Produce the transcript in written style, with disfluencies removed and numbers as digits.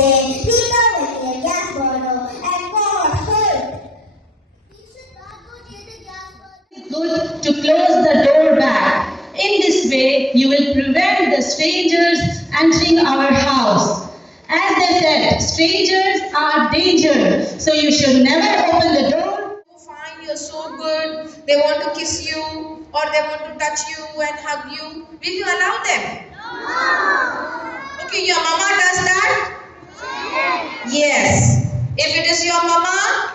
day, he turned a gas burner and got hurt. We should not go near the gas burner. Good to close the door back. In this way, you will prevent the strangers entering our house. As they said, strangers are danger, so you should never open the door. Fine, you're so good. They want to kiss you or they want to touch you and hug you. Will you allow them? No. Okay, your mama does that? Yes. If it is your mama,